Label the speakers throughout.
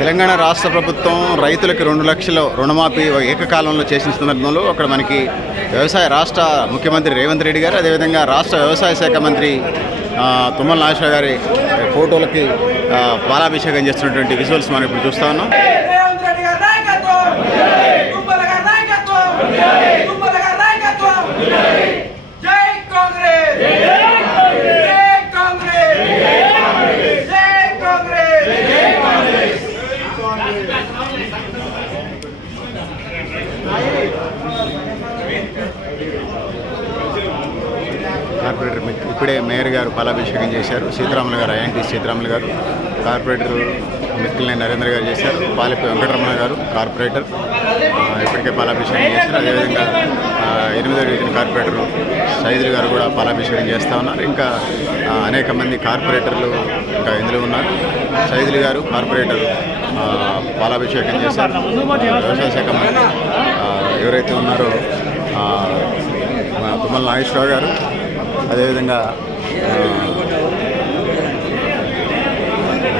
Speaker 1: తెలంగాణ రాష్ట్ర ప్రభుత్వం రైతులకు రెండు లక్షల రుణమాఫీ ఏకకాలంలో చేసిన సందర్భంలో అక్కడ మనకి వ్యవసాయ రాష్ట్ర ముఖ్యమంత్రి రేవంత్ రెడ్డి గారు అదేవిధంగా రాష్ట్ర వ్యవసాయ శాఖ మంత్రి తుమ్మల నాగేశ్వర గారి ఫోటోలకి పాలాభిషేకం చేస్తున్నటువంటి విజువల్స్ మనం ఇప్పుడు చూస్తా ఉన్నాం
Speaker 2: రేవంత్ రెడ్డి గారి నాయకత్వం తుమ్మల గారి నాయకత్వం తుమ్మల గారి నాయకత్వం జై కాంగ్రెస్ జై కాంగ్రెస్ జై కాంగ్రెస్
Speaker 1: కార్పొరేటర్ మిక్- ఇప్పుడే మేయర్ గారు పాలాభిషేకం చేశారు. సీతారాములు గారు ఐఎన్టీ సీతారాములు గారు కార్పొరేటర్ మిక్కిలిని నరేంద్ర గారు చేశారు పాలిపి వెంకటరమణ గారు కార్పొరేటర్ ఇప్పటికే పాలాభిషేకం చేశారు. అదేవిధంగా ఎనిమిదో డివిజన్ కార్పొరేటర్ సైదులు గారు కూడా పాలాభిషేకం చేస్తూ ఉన్నారు. ఇంకా అనేక మంది కార్పొరేటర్లు ఇంకా ఇందులో ఉన్నారు. సైదులు గారు కార్పొరేటర్ పాలాభిషేకం చేశారు. వ్యవసాయ శాఖ మంత్రి. ఎవరైతే ఉన్నారో తుమ్మల నాగేశ్వరరావు గారు అదేవిధంగా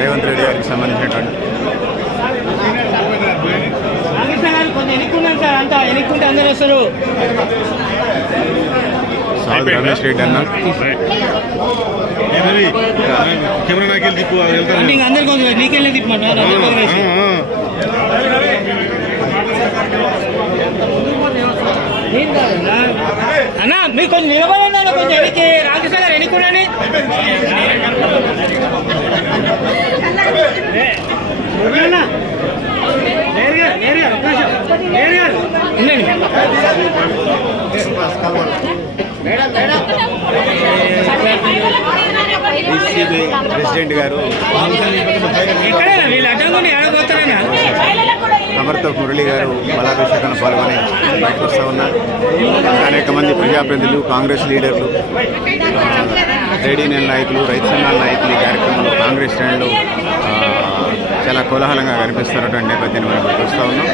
Speaker 1: రేవంత్ రెడ్డి గారికి సంబంధించినటువంటి
Speaker 3: రామకృష్ణ గారు కొంచెం ఎన్నుకున్నాం సార్ అంతా ఎన్నుకుంటే అందరూ వస్తారు.
Speaker 1: సాగు రమేష్ రెడ్డి అన్న.
Speaker 4: కెమెరా నాకెళ్ళి తిప్పు అది వెళ్తాను.
Speaker 3: అంటే ఇంక అందరు కొంచెం నీకెళ్ళి. అన్నా మీరు కొంచెం నిలబడండి అన్న కొంచెం వెనక్కి. రామకృష్ణ గారు ఎన్నుకున్నాని
Speaker 1: ప్రెసిడెంట్ గారు. అమర్తో మురళి గారు బలాభిషేకంలో పాల్గొని బయటకు వస్తూ ఉన్నారు. అనేక మంది ప్రజాప్రతినిధులు కాంగ్రెస్ లీడర్లు ట్రేడ్ యూనియన్ నాయకులు రైతు సంఘాల నాయకులు ఈ కార్యక్రమంలో కాంగ్రెస్ శ్రేణులు చాలా కోలాహలంగా కనిపిస్తున్నటువంటి నేపథ్యాన్ని మనం చూస్తూ ఉన్నాం.